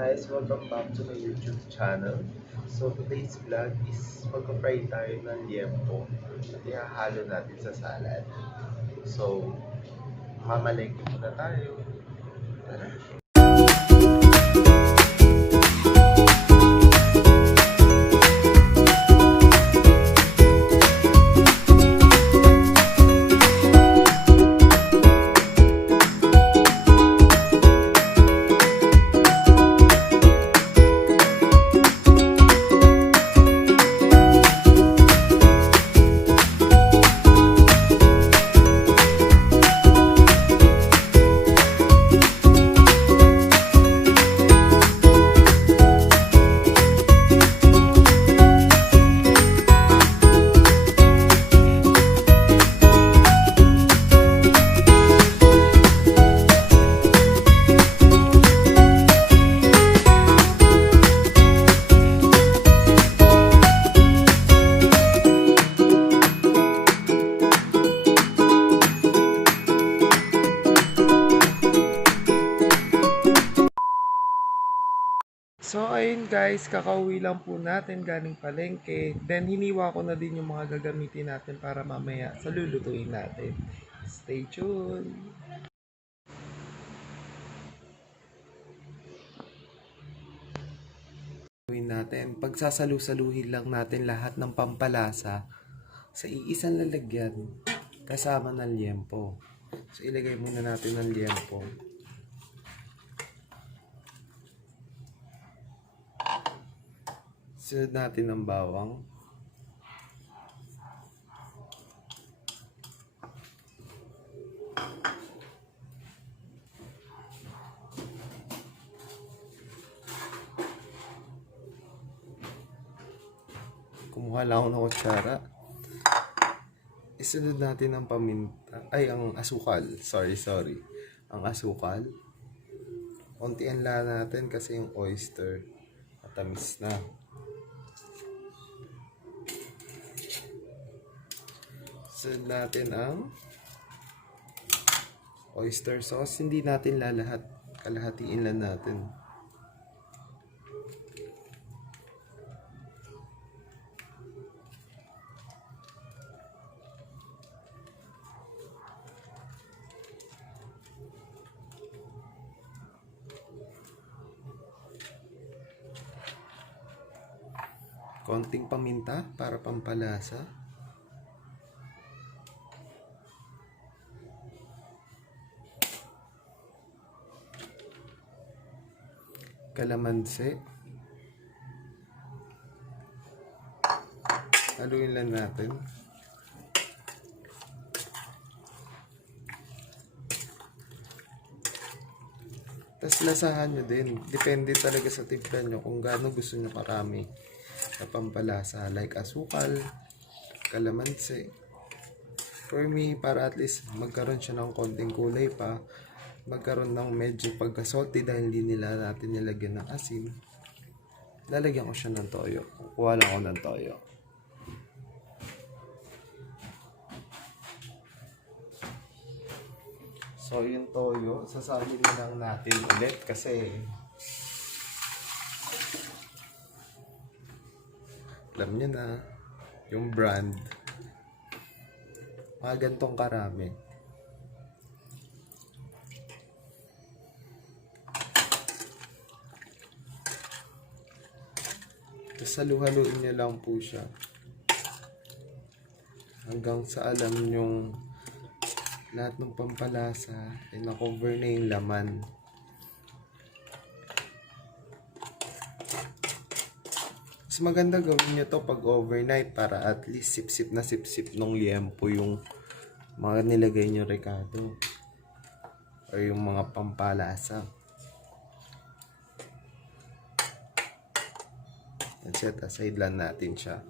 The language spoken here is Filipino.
guys, welcome back to my YouTube channel. So today's vlog is magpa-fry tayo ng liempo at ihahalo natin sa salad. So mamalengke muna tayo. Tara! So ayun guys, kakauwi lang po natin galing palengke. Then hiniwa ko na din yung mga gagamitin natin para mamaya sa lulutuin natin. Stay tuned! Gawin natin, pagsasalu-saluhin lang natin lahat ng pampalasa sa iisang lalagyan kasama ng liempo. So ilagay muna natin ng liempo. Sunod natin ng bawang. Kumuha lang ako ng kutsara. Isunod natin ang paminta. Ay, ang asukal. Sorry. Ang asukal. Kontian lang natin kasi yung oyster matamis na. Sunod natin ang oyster sauce. Hindi natin lalahat. Kalahatiin lang natin. Konting paminta para pampalasa. Kalamansi. Haluin lang natin. Tapos lasahan nyo din. Depende talaga sa timpla nyo kung gaano gusto nyo karami na pampalasa. Like asukal, kalamansi. For me, para at least magkaroon siya ng konting kulay pa. Magkaroon ng medyo pagka-salty dahil hindi natin nilagyan ng asin. Lalagyan ko siya ng toyo. Kuha lang ako ng toyo. So yung toyo, sasalin na lang natin ulit kasi alam niyo na yung brand. Mga gantong karami. Tapos halu-haluin niyo lang po siya hanggang sa alam nyong lahat ng pampalasa ay na-cover na yung laman. Mas maganda gawin nyo to pag overnight para at least sip-sip na sip-sip nung liempo yung mga nilagay nyo recado o yung mga pampalasa. Set aside lang natin siya.